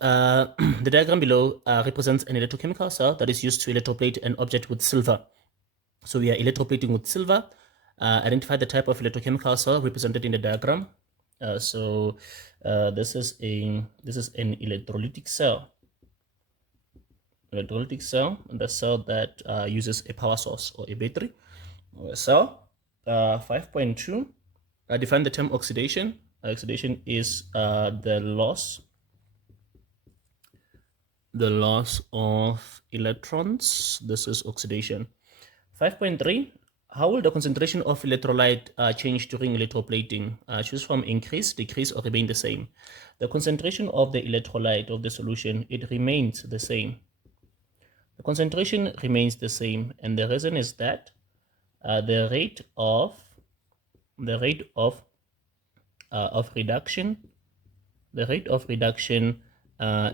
The diagram below represents an electrochemical cell that is used to electroplate an object with silver. So we are electroplating with silver. Identify the type of electrochemical cell represented in the diagram. This is an electrolytic cell. Electrolytic cell, the cell that uses a power source or a battery or a cell. 5.2. Define the term oxidation. Oxidation is the loss of electrons. This is oxidation. 5.3. How will the concentration of electrolyte change during electroplating? Choose from increase, decrease, or remain the same. The concentration of the electrolyte of the solution, it remains the same. The concentration remains the same, and the reason is that the rate of reduction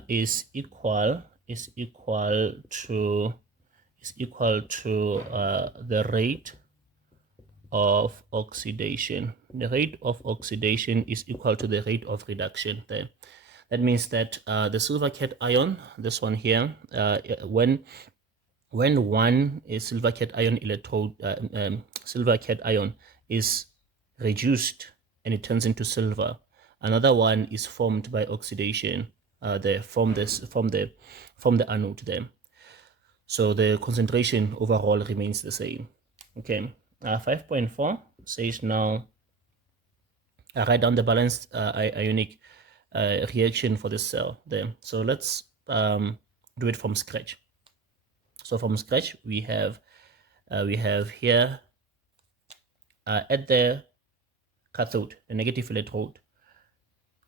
is equal to the rate of oxidation. The rate of oxidation is equal to the rate of reduction there. That means that the silver cation, this one here, when one silver cation electrode, silver cation is reduced and it turns into silver, another one is formed by oxidation from the anode there. So the concentration overall remains the same. Okay. 5.4 says now write down the balanced ionic reaction for this cell there. So let's do it from scratch. So from scratch we have here at the cathode, the negative electrode,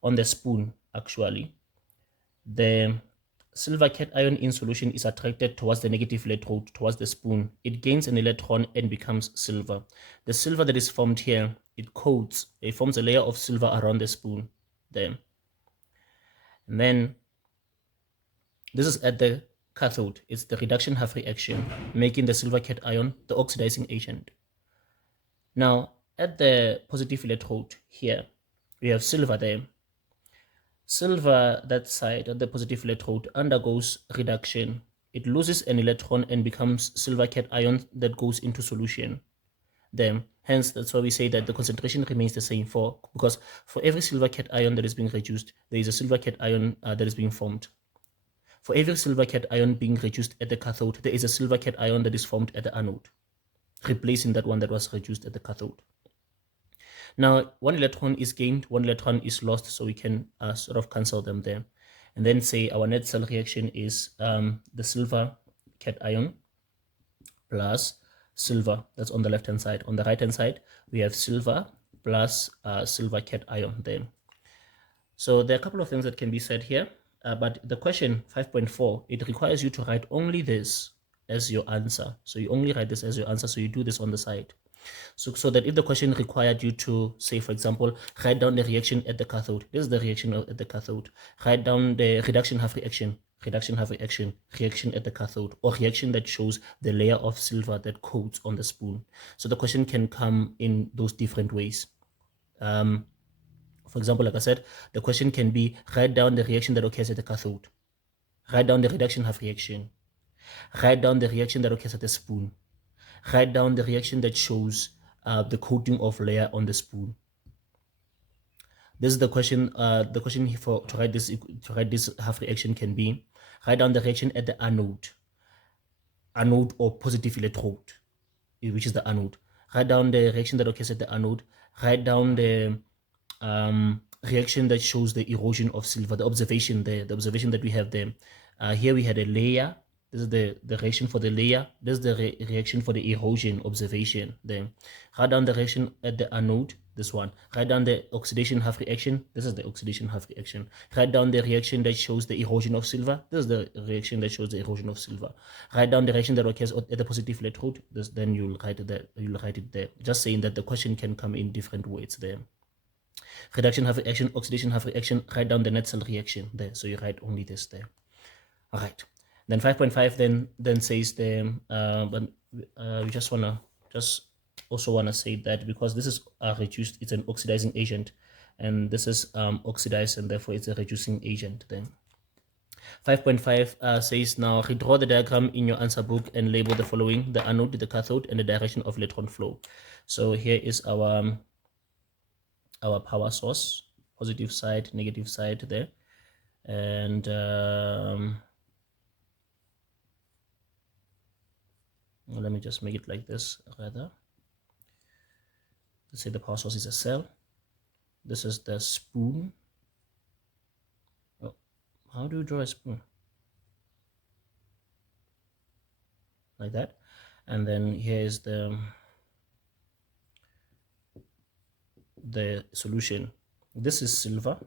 on the spoon actually, the silver cation in solution is attracted towards the negative electrode, towards the spoon. It gains an electron and becomes silver. The silver that is formed here, it coats, it forms a layer of silver around the spoon there. And then this is at the cathode. It's the reduction half reaction, making the silver cation the oxidizing agent. Now at the positive electrode here, we have silver there. Silver, that side at the positive electrode, undergoes reduction. It loses an electron and becomes silver cation that goes into solution. Then, hence, that's why we say that the concentration remains the same because for every silver cation that is being reduced, there is a silver cation that is being formed. For every silver cation being reduced at the cathode, there is a silver cation that is formed at the anode, replacing that one that was reduced at the cathode. Now, one electron is gained, one electron is lost, so we can sort of cancel them there. And then say our net cell reaction is the silver cation plus silver. That's on the left-hand side. On the right-hand side, we have silver plus silver cation there. So there are a couple of things that can be said here, but the question 5.4, it requires you to write only this as your answer. So you only write this as your answer, so you do this on the side. So that if the question required you to say, for example, write down the reaction at the cathode, this is the reaction at the cathode, write down the reduction half reaction at the cathode, or reaction that shows the layer of silver that coats on the spoon. So the question can come in those different ways. For example, like I said, the question can be write down the reaction that occurs at the cathode, write down the reduction half reaction, write down the reaction that occurs at the spoon, write down the reaction that shows the coating of layer on the spoon. This is the question. The question to write this half reaction can be write down the reaction at the anode or positive electrode, which is the anode. Write down the reaction that occurs at the anode. Write down the reaction that shows the erosion of silver. The observation there, the observation that we have there. Here we had a layer. This is the reaction for the layer. This is the reaction for the erosion observation there. Write down the reaction at the anode, this one. Write down the oxidation half reaction. This is the oxidation half reaction. Write down the reaction that shows the erosion of silver. This is the reaction that shows the erosion of silver. Write down the reaction that occurs at the positive electrode. Then you'll write it there. Just saying that the question can come in different ways there. Reduction half reaction, oxidation half reaction. Write down the net cell reaction there. So you write only this there. All right. Then 5.5 then says but we also wanna say that because this is reduced, it's an oxidizing agent, and this is oxidized, and therefore it's a reducing agent then. 5.5 says now redraw the diagram in your answer book and label the following: the anode, the cathode, and the direction of electron flow. So here is our power source, positive side, negative side there, and let me just make it like this rather. Let's say the power source is a cell. This is the spoon. Oh, how do you draw a spoon? Like that. And then here is the solution. This is silver.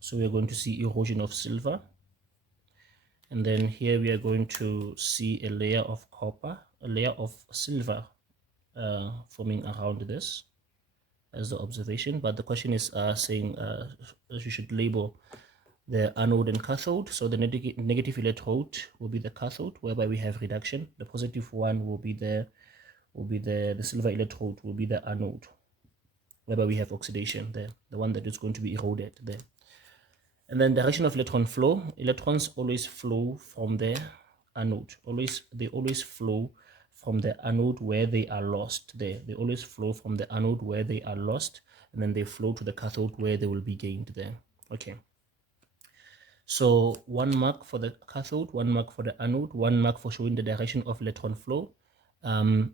So we are going to see erosion of silver. And then here we are going to see a layer of copper, a layer of silver forming around this as the observation. But the question is saying you should label the anode and cathode. So the negative electrode will be the cathode, whereby we have reduction. The positive one will be the silver electrode will be the anode, whereby we have oxidation there, the one that is going to be eroded there. And then direction of electron flow. Electrons always flow from the anode. They always flow from the anode where they are lost there. They always flow from the anode where they are lost, and then they flow to the cathode where they will be gained there. Okay. So 1 mark for the cathode, 1 mark for the anode, 1 mark for showing the direction of electron flow, 2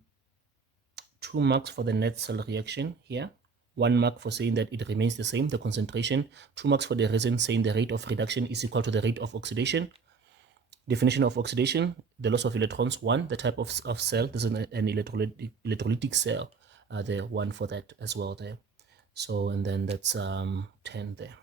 marks for the net cell reaction here, 1 mark for saying that it remains the same, the concentration, 2 marks for the reason saying the rate of reduction is equal to the rate of oxidation. Definition of oxidation: the loss of electrons. 1, the type of cell. This is an electrolytic cell. There, 1 for that as well there. So, and then that's 10 there.